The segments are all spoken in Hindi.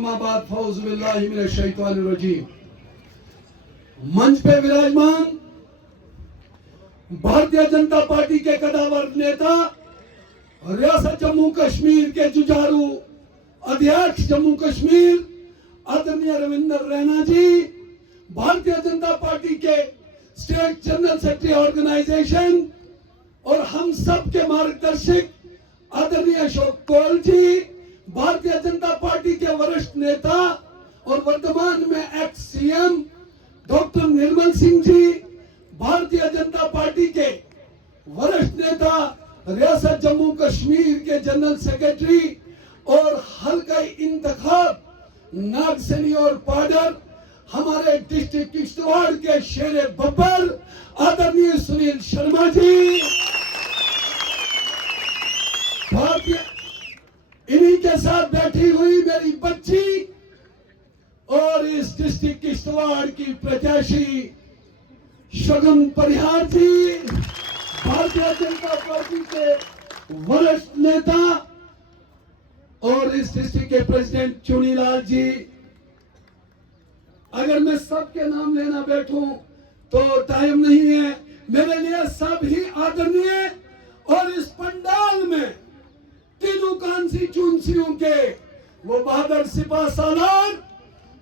अम्मा बाद फौज़ बिल्लाहि मिनश शैतानिर रजीम। मंच पे विराजमान भारतीय जनता पार्टी के कदावर नेता, रियासत जम्मू कश्मीर के जुझारू अध्यक्ष जम्मू कश्मीर आदरणीय रविंद्र रैना जी, भारतीय जनता पार्टी के स्टेट जनरल सेक्रेटरी ऑर्गेनाइजेशन और हम सब के मार्गदर्शक आदरणीय अशोक कौल जी, भारतीय जनता पार्टी के वरिष्ठ नेता और वर्तमान में ex CM doctor Nirmal Singh ji, Bharatiya Janata party के वरिष्ठ नेता रियासत जम्मू कश्मीर के जनरल सेक्रेटरी और हल्का इंतखाब नागसैनी और पाडर हमारे डिस्ट्रिक्ट किश्तवाड़ के शेरे बब्बर आदरणीय सुनील शर्मा जी, भारतीय इन्हीं के साथ बैठी हुई मेरी बच्ची और इस डिस्ट्रिक्ट किश्तवाड़ की प्रत्याशी शगुन परिहार जी, भारतीय जनता पार्टी के वरिष्ठ नेता और इस डिस्ट्रिक्ट के प्रेसिडेंट चुनीलाल जी। अगर मैं सबके नाम लेना बैठूं तो टाइम नहीं है। मेरे लिए सब ही आदरणीय और इस पंडाल में तीनों कॉन्स्टिट्यूंसियों के वो बहादुर सिपा सालार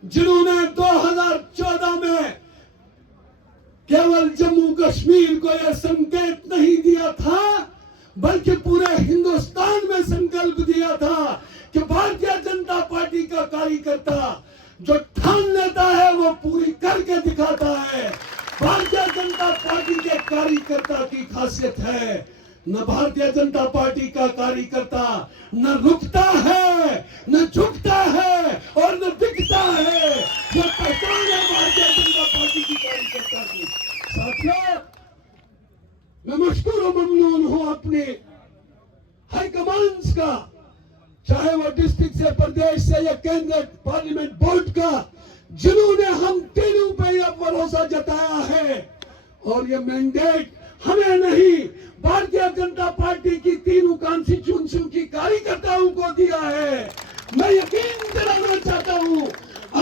जिन्होंने 2014 में केवल जम्मू कश्मीर को यह संकेत नहीं दिया था बल्कि पूरे हिंदुस्तान में संकल्प दिया था कि भारतीय जनता पार्टी का कार्यकर्ता जो ठान लेता है वो पूरी करके दिखाता है। भारतीय जनता पार्टी के कार्यकर्ता की खासियत है, न भारतीय जनता पार्टी का कार्यकर्ता न रुकता है, न झुकता है और न बिकता है। ये पहचान है भारतीय जनता पार्टी की कार्यकर्ता की। साथियों, मैं मशकूर और ममनून हूं अपने हाईकमांड्स का, चाहे वो डिस्ट्रिक्ट से, प्रदेश से या केंद्र पार्लियामेंट बोर्ड का, जिन्होंने हम तीनों पे यह भरोसा जताया है। और ये मैंडेट हमें नहीं, भारतीय जनता पार्टी की तीनों कॉन्स्टिट्यूंसी की कार्यकर्ताओं को दिया है। मैं यकीन दिलाना चाहता हूं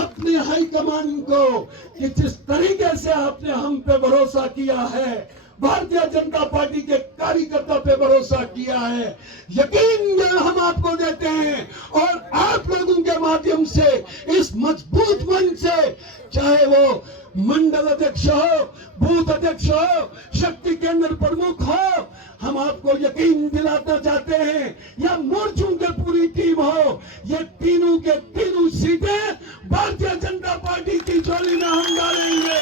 अपने हाईकमान को कि जिस तरीके से आपने हम पे भरोसा किया है, भारतीय जनता पार्टी के कार्यकर्ता पे भरोसा किया है, यकीन हम आपको देते हैं। और आप लोगों के माध्यम से इस मजबूत मंच से, चाहे वो मंडल अध्यक्ष हो, बूथ अध्यक्ष हो, शक्ति केंद्र प्रमुख हो, हम आपको यकीन दिलाना चाहते हैं या मोर्चों की पूरी टीम हो, ये तीनों के तीनों सीटें भारतीय जनता पार्टी की झोली में हम डालेंगे।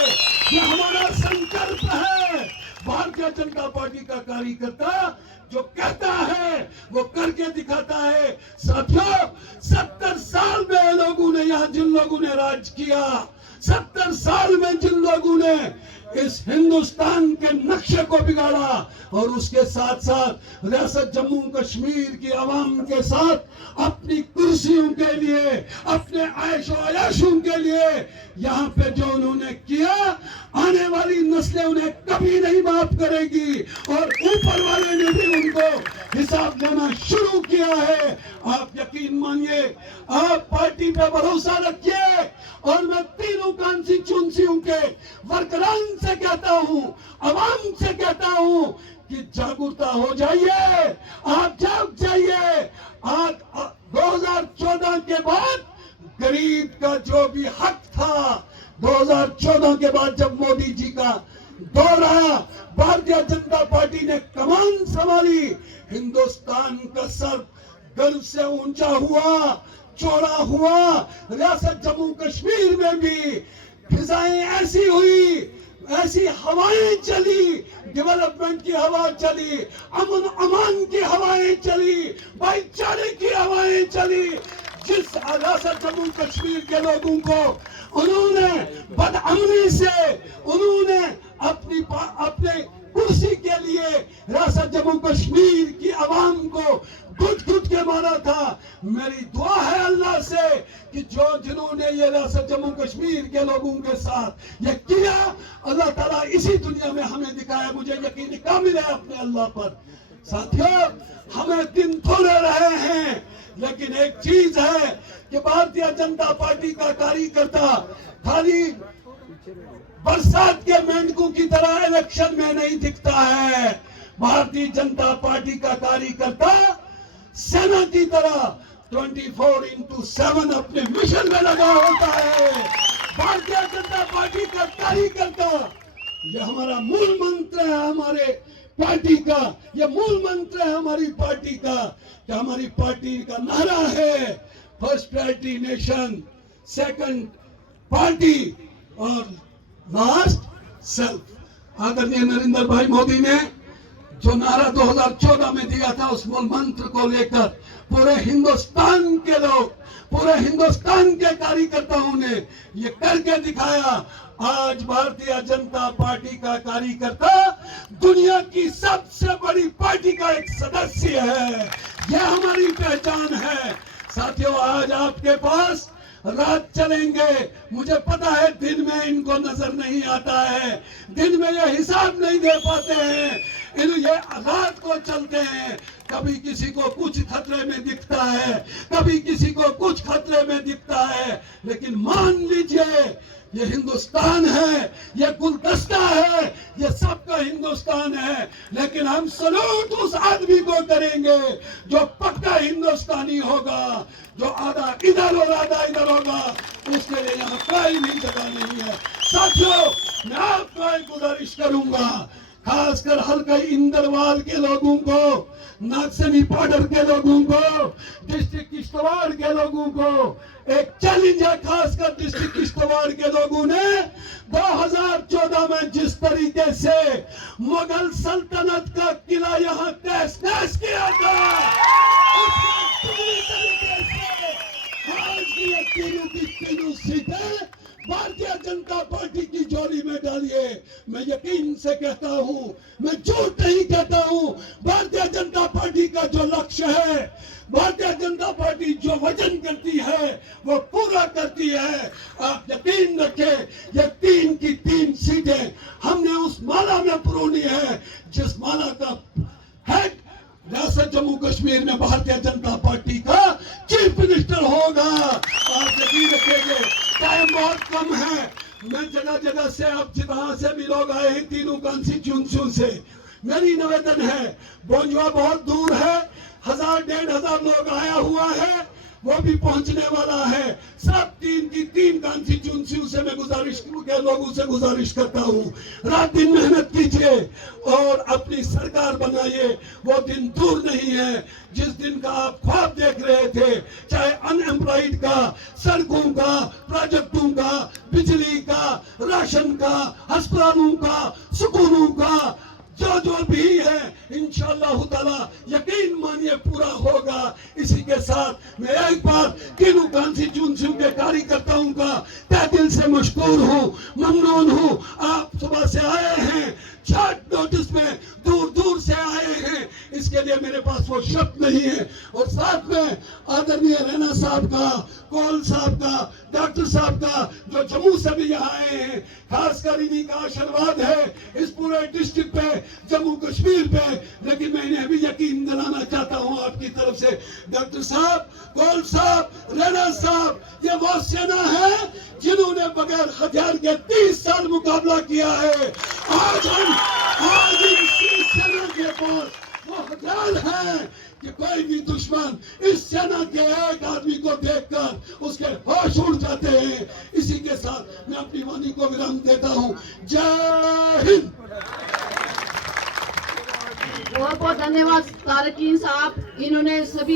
ये हमारा संकल्प है। भारतीय जनता पार्टी का कार्यकर्ता जो कहता है वो करके दिखाता है। साथियों, 70 साल में लोगों ने, यहाँ जिन लोगों ने राज किया, 70 साल में जिन लोगों ने इस हिंदुस्तान के नक्शे को बिगाड़ा और उसके साथ साथ रियासत जम्मू कश्मीर की आवाम के साथ अपनी कुर्सियों के लिए, अपने आयशो-आयाशों के लिए यहाँ पे जो उन्होंने किया, आने वाली नस्लें उन्हें कभी नहीं माफ करेगी और ऊपर वाले ने भी उनको हिसाब देना शुरू किया है। आप यकीन मानिए, आप पार्टी पे भरोसा रखिए और मैं तीनों कॉन्स्टिट्यूंसियों के वर्करान से कहता हूं, आवाम से कहता हूं कि जागरूकता हो जाइए, आप जाग जाइए। आज 2014 के बाद गरीब का जो भी हक था, 2014 के बाद जब मोदी जी का दौर आया, भारतीय जनता पार्टी ने कमान संभाली, हिंदुस्तान का सर गर्व से ऊंचा हुआ, चौड़ा हुआ। रियासत जम्मू कश्मीर में भी फिजाएं ऐसी हुई, ऐसी हवाएं चली, डेवलपमेंट की हवा चली, अमन अमान की हवाएं चली, भाईचारे की हवाएं चली। जिस रियासत जम्मू कश्मीर के लोगों को उन्होंने बदअमनी से, उन्होंने अपने कुर्सी के लिए रियासत जम्मू कश्मीर की आवाम को घुट-घुट के मारा था, मेरी दुआ है अल्लाह से कि जिन्होंने ये रियासत जम्मू कश्मीर के लोगों के साथ ये किया, अल्लाह ताला इसी दुनिया में हमें दिखाया। मुझे यकीन कामिल है अपने अल्लाह पर। साथियों, हमें दिन थोड़े रहे हैं, लेकिन एक चीज है कि भारतीय जनता पार्टी का कार्यकर्ता खाली बरसात के मेंढकों की तरह इलेक्शन में नहीं दिखता है। भारतीय जनता पार्टी का कार्यकर्ता सेना की तरह 24/7 अपने मिशन में लगा होता है। भारतीय जनता पार्टी का कार्यकर्ता, ये हमारा मूल मंत्र है हमारे पार्टी का, ये मूल मंत्र है हमारी पार्टी का, कि हमारी पार्टी का नारा है first priority nation, second party और लास्ट सेल्फ। आदरणीय नरेंद्र भाई मोदी ने जो नारा 2014 में दिया था, उस मूल मंत्र को लेकर पूरे हिंदुस्तान के लोग, पूरे हिंदुस्तान के कार्यकर्ताओं ने ये करके दिखाया। आज भारतीय जनता पार्टी का कार्यकर्ता दुनिया की सबसे बड़ी पार्टी का एक सदस्य है। यह हमारी पहचान है। साथियों, आज आपके पास रात चलेंगे, मुझे पता है दिन में इनको नजर नहीं आता है, दिन में ये हिसाब नहीं दे पाते हैं, ये रात को चलते हैं। कभी किसी को कुछ खतरे में दिखता है, कभी किसी को कुछ खतरे में दिखता है, लेकिन मान लीजिए ये हिंदुस्तान है, ये गुलदस्ता है, ये सबका हिंदुस्तान है। लेकिन हम सलूट उस आदमी को करेंगे जो पक्का हिंदुस्तानी होगा, जो आधा इधर और आधा इधर होगा। उसके लिए यहाँ कोई भी जगह नहीं है। साथियों, मैं आपको एक गुजारिश करूंगा, खासकर हल्का इंदरवाल के लोगों को, नागसनी बॉर्डर के लोगों को, डिस्ट्रिक्ट किश्तवाड़ के लोगों को एक चैलेंज है। खासकर डिस्ट्रिक्ट किश्तवाड़ के लोगों ने 2014 में जिस तरीके से मुगल सल्तनत का किला यहाँ तहस नहस किया था, उसके पूरी तरीके से आज की ये तीनों की तीनों सीटें भारतीय जनता पार्टी की झोली में डालिए। मैं यकीन से कहता हूं, मैं झूठ नहीं कहता हूं। भारतीय जनता पार्टी का जो लक्ष्य है, भारतीय जनता पार्टी जो वचन करती है, वो पूरा करती है। आप यकीन रखें, ये 3 की 3 सीटें हमने उस माला में पुरोनी है जिस माला का हेड रियासत जम्मू कश्मीर में भारतीय जनता पार्टी का चीफ मिनिस्टर होगा। आप यकीन रखेंगे, टाइम बहुत कम है। मैं जगह जगह से, अब जहां से भी लोग आए हैं तीनों कॉन्स्टिट्यूंसियों से, मेरी निवेदन है, बोंजवा बहुत दूर है, 1000-1500 लोग आया हुआ है, वो भी पहुंचने वाला है। सब 3 की 3 कॉन्स्टिट्यूंसियों से मैं गुजारिश के लोगों से गुजारिश करता हूं, रात दिन मेहनत कीजिए और अपनी सरकार बनाइए। वो दिन दूर नहीं है जिस दिन का आप ख्वाब देख रहे थे, चाहे अनएम्प्लॉयड का, सड़कों का, प्रोजेक्टों का, बिजली का, राशन का, अस्पतालों का, स्कूलों का, जो भी है इंशाअल्लाह ताला यकीन मानिए पूरा होगा। इसी के साथ मैं एक बार तीनों कॉन्स्टिट्यूंसियों के कार्यकर्ताओं का तहे दिल से मशकूर हूँ, ममनून हूँ। आप सुबह से आए हैं, शॉर्ट नोटिस में दूर दूर से आए हैं, इसके लिए मेरे पास वो शब्द नहीं है। और साथ में आदरणीय रैना साहब का, कौल साहब का, डॉक्टर साहब का, जो जम्मू से भी यहाँ आए हैं, खासकर इन्हीं का आशीर्वाद है इस पूरे डिस्ट्रिक्ट पे, जम्मू कश्मीर पे। लेकिन मैं इन्हें भी यकीन दिलाना चाहता हूँ आपकी तरफ से, डॉक्टर साहब, कौल साहब, रैना साहब, ये वो सेना है जिन्होंने बगैर हथियार के 30 साल मुकाबला किया है। आज इसी सेना के पास वो हथियार है कि कोई भी दुश्मन इस सेना के एक आदमी को देखकर उसके होश उड़ जाते हैं। इसी के साथ मैं अपनी वाणी को विराम देता हूं। जय हिंद। बहुत बहुत धन्यवाद तारकीन साहब, इन्होंने सभी